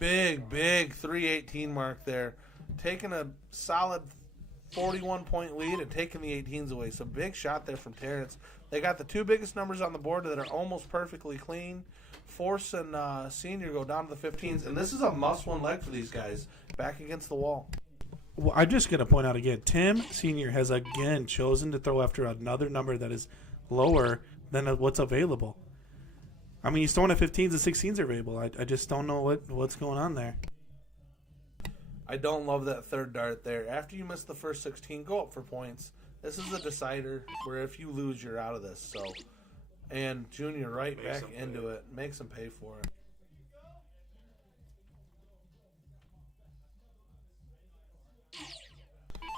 Big 318 mark there. Taking a solid 41-point lead and taking the 18s away. So big shot there from Terrence. They got the two biggest numbers on the board that are almost perfectly clean. Force and Senior go down to the 15s. And this is a must-win leg for these guys. Back against the wall. Well, I'm just going to point out again, Tim Senior has again chosen to throw after another number that is lower than what's available. I mean, he's throwing at 15s and 16s are available. I just don't know what's going on there. I don't love that third dart there. After you miss the first 16, go up for points. This is a decider where if you lose, you're out of this. So, and Junior right back into it. Makes him pay for it.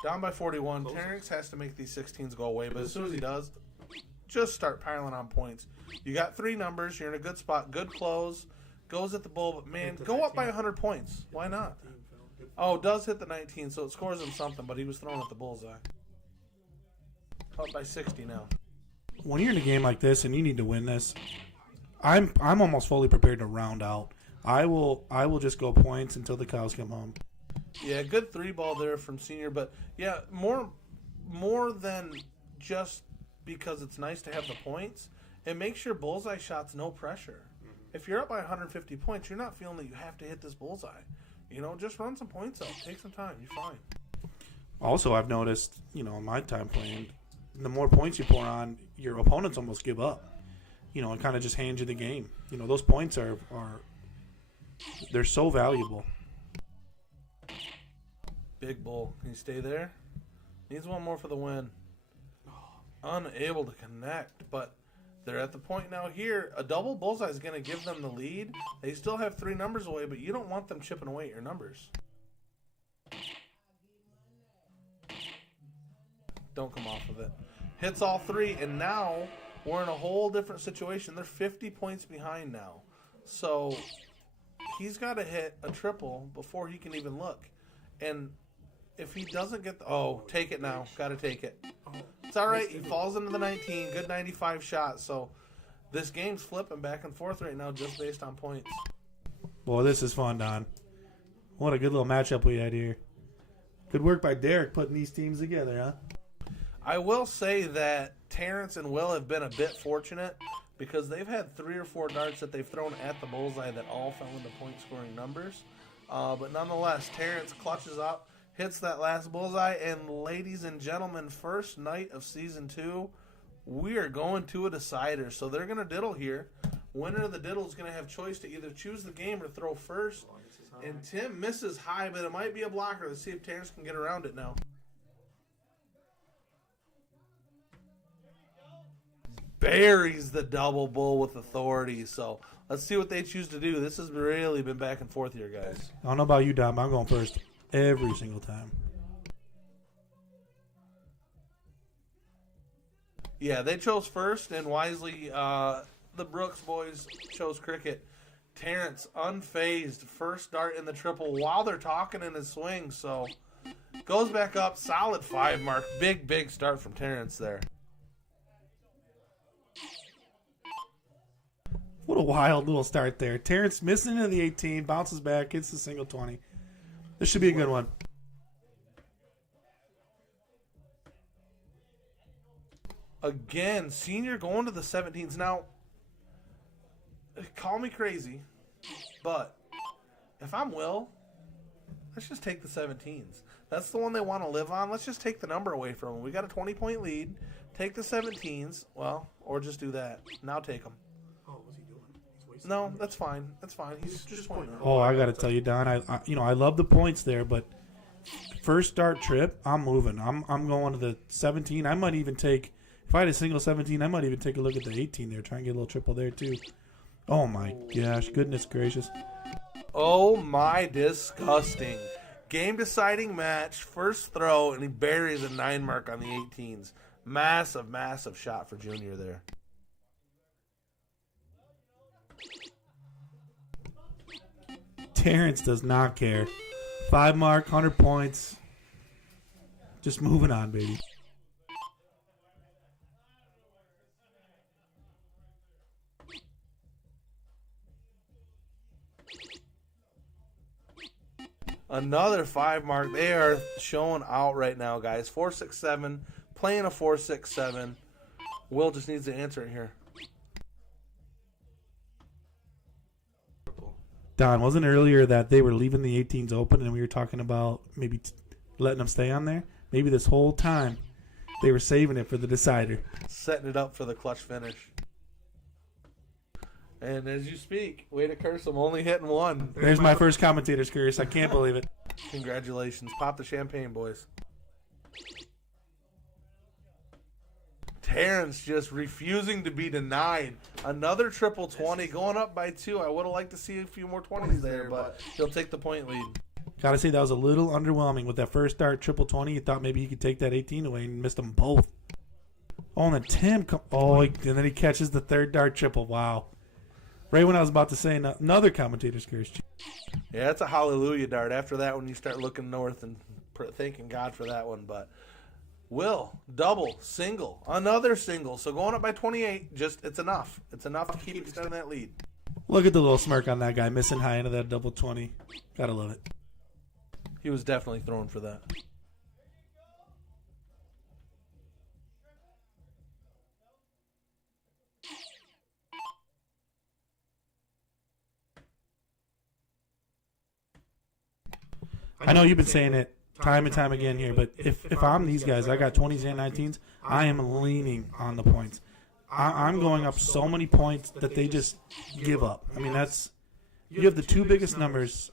Down by 41. Terrence has to make these 16s go away, but as soon as he does, just start piling on points. You got three numbers. You're in a good spot. Good close. Goes at the bull, but man, go up by 100 points. Why not? Oh, does hit the 19, so it scores him something, but he was throwing at the bullseye. Up by 60 now. When you're in a game like this and you need to win this, I'm almost fully prepared to round out. I will just go points until the cows come home. Yeah, good three ball there from Senior, but yeah, more than just because it's nice to have the points, it makes your bullseye shots no pressure. If you're up by 150 points, you're not feeling that you have to hit this bullseye. You know, just run some points up. Take some time. You're fine. Also, I've noticed, in my time playing, the more points you pour on, your opponents almost give up. And kind of just hand you the game. Those points are they're so valuable. Big bull. Can you stay there? Needs one more for the win. Unable to connect, but they're at the point now here. A double bullseye is going to give them the lead. They still have three numbers away, but you don't want them chipping away at your numbers. Don't come off of it. Hits all three, and now we're in a whole different situation. They're 50 points behind now. So he's got to hit a triple before he can even look. And if he doesn't get take it now. Got to take it. It's all right. He falls into the 19. Good 95 shot. So this game's flipping back and forth right now just based on points. Boy, this is fun, Don. What a good little matchup we had here. Good work by Derek putting these teams together, huh? I will say that Terrence and Will have been a bit fortunate because they've had 3 or 4 darts that they've thrown at the bullseye that all fell into point-scoring numbers. But nonetheless, Terrence clutches up, hits that last bullseye, and ladies and gentlemen, first night of Season 2, we are going to a decider. So they're going to diddle here. Winner of the diddle is going to have choice to either choose the game or throw first. And Tim misses high, but it might be a blocker. Let's see if Terrence can get around it now. Buries the double bull with authority. So let's see what they choose to do. This has really been back and forth here, guys. I don't know about you, Dom, but I'm going first every single time. Yeah, they chose first, and wisely, the Brooks boys chose cricket. Terrence, unfazed, first dart in the triple while they're talking in his swing. So goes back up, solid 5 mark. Big start from Terrence there. What a wild little start there. Terrence missing into the 18, bounces back, hits the single 20. This should be a good one. Again, Senior going to the 17s. Now, call me crazy, but if I'm Will, let's just take the 17s. That's the one they want to live on. Let's just take the number away from them. We got a 20-point lead. Take the 17s. Well, or just do that. Now take them. No, that's fine. That's fine. He's just pointing. Oh, I got to tell you, Don. I love the points there, but first start trip, I'm moving. I'm going to the 17. I might even take, if I had a single 17, I might even take a look at the 18 there. Try and get a little triple there too. Oh my gosh, goodness gracious. Oh my, disgusting. Game deciding match, first throw, and he buries a 9 mark on the 18s. Massive shot for Junior there. Terrence does not care. 5 mark, 100 points. Just moving on, baby. Another 5 mark. They are showing out right now, guys. 4-6-7, playing a 4-6-7. Will just needs to answer it here. Don, wasn't it earlier that they were leaving the 18s open and we were talking about maybe letting them stay on there? Maybe this whole time they were saving it for the decider. Setting it up for the clutch finish. And as you speak, way to curse them, only hitting one. There's my first commentator's curse. I can't believe it. Congratulations. Pop the champagne, boys. Terrence just refusing to be denied. Another triple 20, going up by 2. I would have liked to see a few more 20s there, but he'll take the point lead. Gotta say, that was a little underwhelming with that first start triple 20. You thought maybe he could take that 18 away and missed them both. Oh, and then Tim, and then he catches the third dart triple. Wow. Right when I was about to say another commentator's curse. Yeah, it's a hallelujah dart. After that one, you start looking north and thanking God for that one. But Will, double, single, another single. So going up by 28, it's enough. It's enough to keep extending that lead. Look at the little smirk on that guy, missing high into that double 20. Gotta love it. He was definitely throwing for that. I know you've been saying it time and time again here, but if I'm these guys, I got 20s and 19s, I am leaning on the points. I'm going up so many points that they just give up. I mean, you have the two biggest numbers.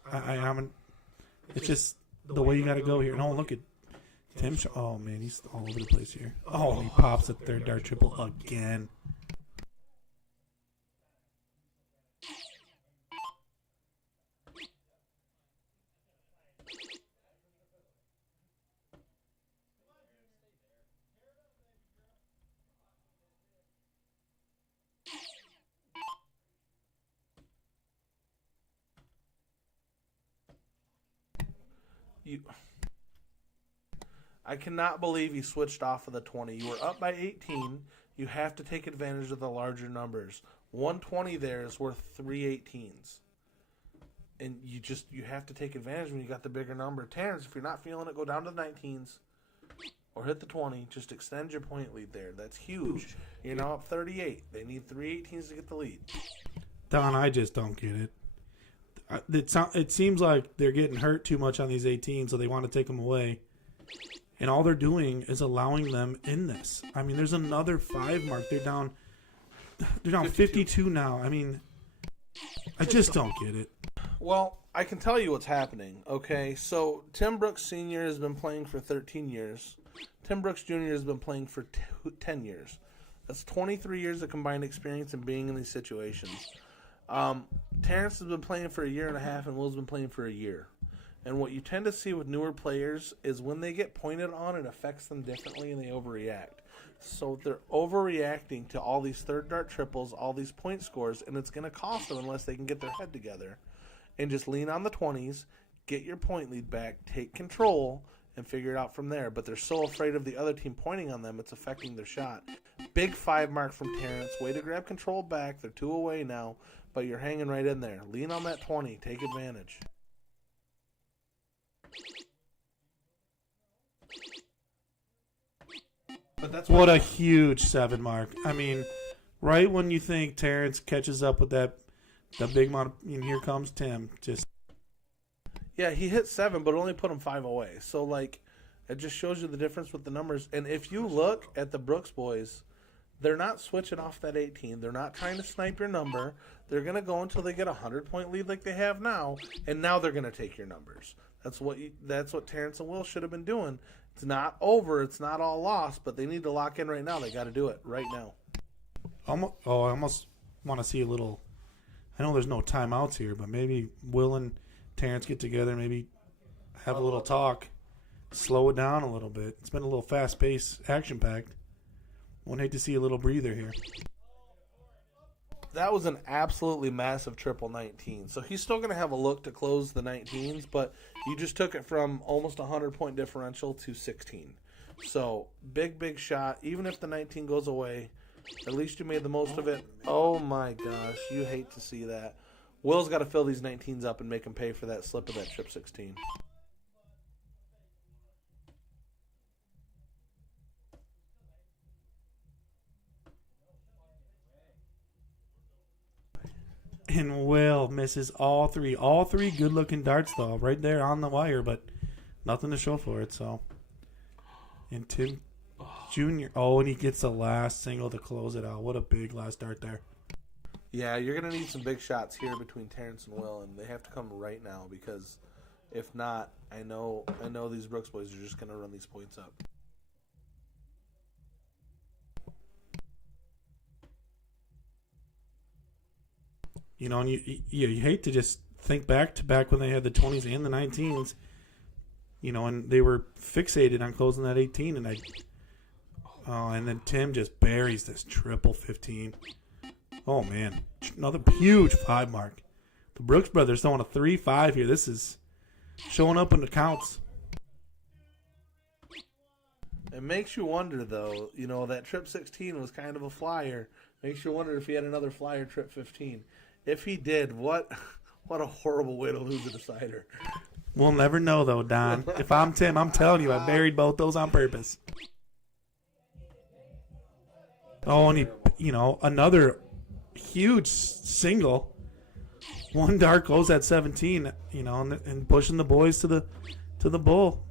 It's just the way you got to go here. No, look at Tim. Oh, man, he's all over the place here. Oh, he pops a third dart triple again. I cannot believe you switched off of the 20. You were up by 18. You have to take advantage of the larger numbers. 120 there is worth 3 18s. And you have to take advantage when you got the bigger number. Terrence, if you're not feeling it, go down to the 19s or hit the 20. Just extend your point lead there. That's huge. You're now up 38. They need 3 18s to get the lead. Don, I just don't get it. It seems like they're getting hurt too much on these 18s, so they want to take them away. And all they're doing is allowing them in this. I mean, there's another 5 mark. They're down 52 now. I mean, I just don't get it. Well, I can tell you what's happening, okay? So Tim Brooks Sr. has been playing for 13 years. Tim Brooks Jr. has been playing for 10 years. That's 23 years of combined experience in being in these situations. Terrence has been playing for a year and a half, and Will's been playing for a year. And what you tend to see with newer players is when they get pointed on, it affects them differently, and they overreact. So they're overreacting to all these third dart triples, all these point scores, and it's going to cost them unless they can get their head together. And just lean on the 20s, get your point lead back, take control, and figure it out from there. But they're so afraid of the other team pointing on them, it's affecting their shot. Big 5 mark from Terrence. Way to grab control back. They're 2 away now, but you're hanging right in there. Lean on that 20. Take advantage. But what a huge 7 mark. I mean, right when you think Terrence catches up with that big amount, and here comes Tim. Yeah, he hit 7, but only put him 5 away. So, it just shows you the difference with the numbers. And if you look at the Brooks boys, they're not switching off that 18. They're not trying to snipe your number. They're going to go until they get a 100-point lead like they have now, and now they're going to take your numbers. That's what Terrence and Will should have been doing. It's not over. It's not all lost, but they need to lock in right now. They got to do it right now. I almost want to see a little. I know there's no timeouts here, but maybe Will and Terrence get together, maybe have a little talk, slow it down a little bit. It's been a little fast-paced, action-packed. Wouldn't hate to see a little breather here. That was an absolutely massive triple 19. So he's still going to have a look to close the 19s, but you just took it from almost a 100-point differential to 16. So big shot. Even if the 19 goes away, at least you made the most of it. Oh, my gosh. You hate to see that. Will's got to fill these 19s up and make him pay for that slip of that trip 16. And Will misses all three. All three good-looking darts, though, right there on the wire, but nothing to show for it. So, and Tim Jr. Oh, and he gets the last single to close it out. What a big last dart there. Yeah, you're going to need some big shots here between Terrence and Will, and they have to come right now because if not, I know these Brooks boys are just going to run these points up. You know, and you hate to just think back to back when they had the 20s and the 19s, you know, and they were fixated on closing that 18, and then Tim just buries this triple 15. Oh, man. Another huge 5 mark. The Brooks brothers throwing a 3-5 here. This is showing up in the counts. It makes you wonder, though, you know, that trip 16 was kind of a flyer. Makes you wonder if he had another flyer trip 15. If he did, what a horrible way to lose a decider. We'll never know, though, Don. If I'm Tim, I'm telling you, I buried both those on purpose. Oh, and he, you know, another huge single. One dart goes at 17, you know, and pushing the boys to the bull.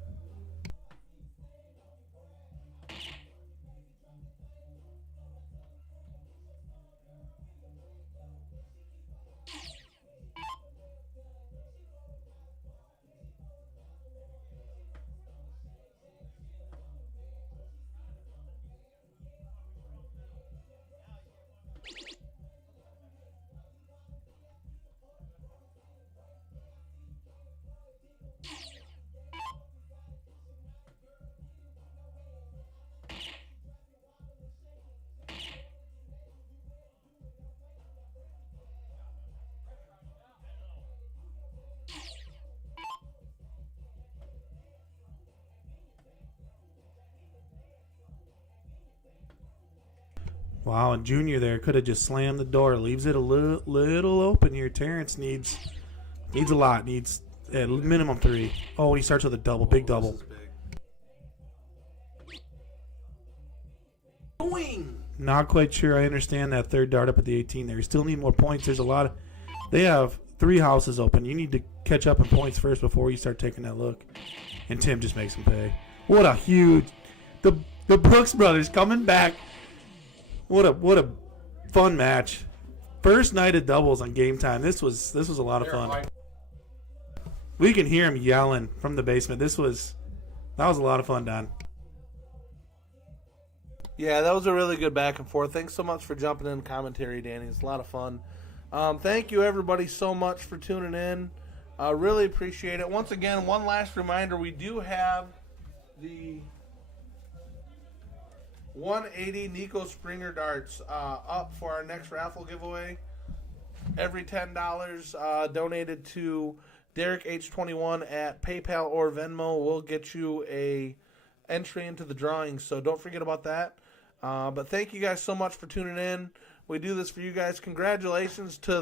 Wow, and Junior there could have just slammed the door. Leaves it a little open here. Terrence needs a lot. Needs at minimum 3. Oh, he starts with a double. Big double. Not quite sure I understand that third dart up at the 18 there. You still need more points. There's a lot of... They have 3 houses open. You need to catch up in points first before you start taking that look. And Tim just makes him pay. What a huge... The Brooks brothers coming back. What a fun match. First night of doubles on Game Time. This was a lot of fun. We can hear him yelling from the basement. That was a lot of fun, Don. Yeah, that was a really good back and forth. Thanks so much for jumping in commentary, Danny. It's a lot of fun. Thank you, everybody, so much for tuning in. Really appreciate it. Once again, one last reminder, we do have the 180 Nico Springer darts up for our next raffle giveaway. Every $10 donated to Derek H21 at PayPal or Venmo will get you a entry into the drawing, so don't forget about that. But thank you guys so much for tuning in. We do this for you guys. Congratulations to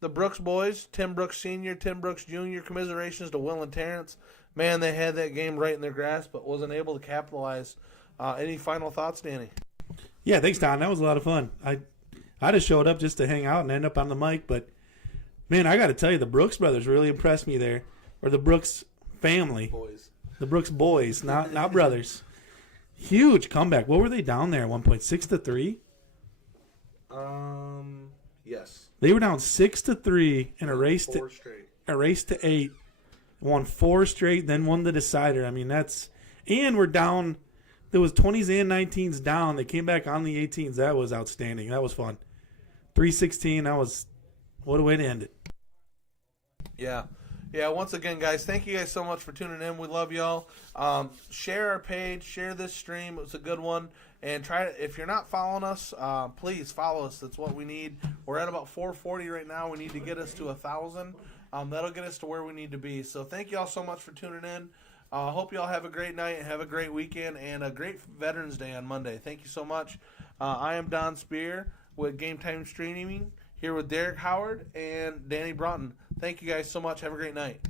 the Brooks boys, Tim Brooks Sr., Tim Brooks Jr., commiserations to Will and Terrence. Man, they had that game right in their grasp, but wasn't able to capitalize. Any final thoughts, Danny? Yeah, thanks, Don. That was a lot of fun. I just showed up just to hang out and end up on the mic, but man, I got to tell you, the Brooks brothers really impressed me there, or the Brooks family, Boys. The Brooks boys, not brothers. Huge comeback. What were they down there at 6-3? Yes. They were down 6-3 in a race Four straight. a race to 8. Won 4 straight, then won the decider. I mean, and we're down. There was 20s and 19s down. They came back on the 18s. That was outstanding. That was fun. 3-16. That was what a way to end it. Yeah. Yeah, once again, guys, thank you guys so much for tuning in. We love y'all. Share our page. Share this stream. It was a good one. And if you're not following us, please follow us. That's what we need. We're at about 440 right now. We need to get us to 1,000. That'll get us to where we need to be. So thank y'all so much for tuning in. Hope y'all have a great night and have a great weekend and a great Veterans Day on Monday. Thank you so much. I am Don Spear with Game Time Streaming here with Derek Howard and Danny Broughton. Thank you guys so much. Have a great night.